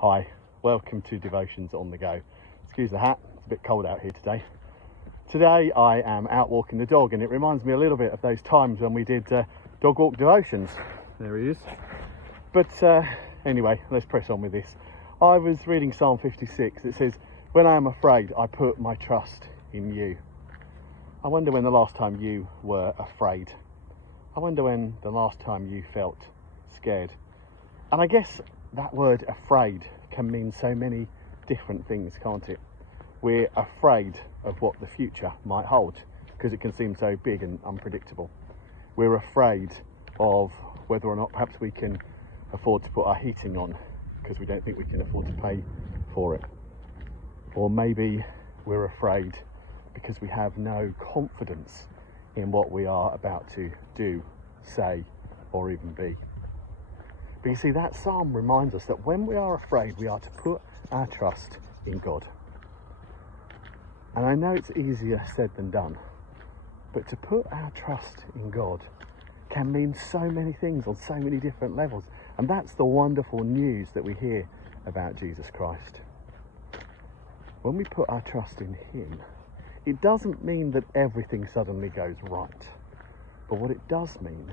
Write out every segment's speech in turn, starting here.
Hi, welcome to Devotions on the Go. Excuse the hat, it's a bit cold out here today. Today I am out walking the dog, and it reminds me a little bit of those times when we did dog walk devotions. There he is. But anyway, let's press on with this. I was reading Psalm 56. It says, "When I am afraid, I put my trust in you." I wonder when the last time you were afraid. I wonder when the last time you felt scared. And I guess that word afraid can mean so many different things, can't it? We're afraid of what the future might hold because it can seem so big and unpredictable. We're afraid of whether or not perhaps we can afford to put our heating on because we don't think we can afford to pay for it. Or maybe we're afraid because we have no confidence in what we are about to do, say, or even be. But you see, that psalm reminds us that when we are afraid, we are to put our trust in God. And I know it's easier said than done, but to put our trust in God can mean so many things on so many different levels. And that's the wonderful news that we hear about Jesus Christ. When we put our trust in him, it doesn't mean that everything suddenly goes right. But what it does mean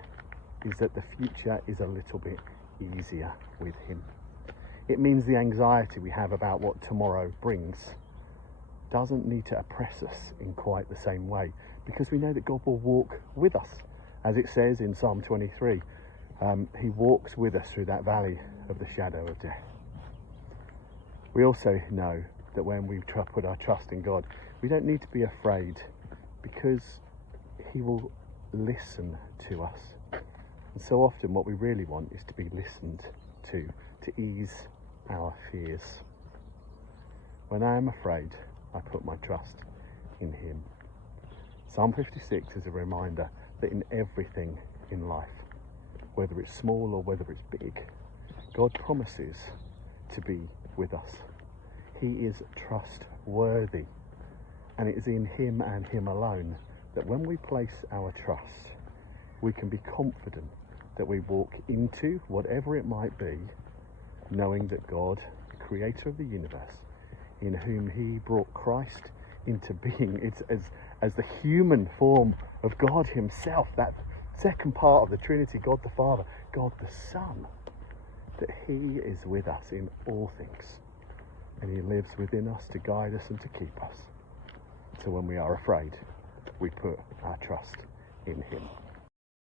is that the future is a little bit easier with him. It means the anxiety we have about what tomorrow brings doesn't need to oppress us in quite the same way, because we know that God will walk with us. As it says in Psalm 23, he walks with us through that valley of the shadow of death. We also know that when we put our trust in God, we don't need to be afraid, because he will listen to us. And so often what we really want is to be listened to ease our fears. When I am afraid, I put my trust in him. Psalm 56 is a reminder that in everything in life, whether it's small or whether it's big, God promises to be with us. He is trustworthy, and it is in him and him alone that when we place our trust, we can be confident that we walk into whatever it might be, knowing that God, the creator of the universe, in whom he brought Christ into being, it's as the human form of God himself, that second part of the Trinity, God the Father, God the Son, that he is with us in all things, and he lives within us to guide us and to keep us. So when we are afraid, we put our trust in him.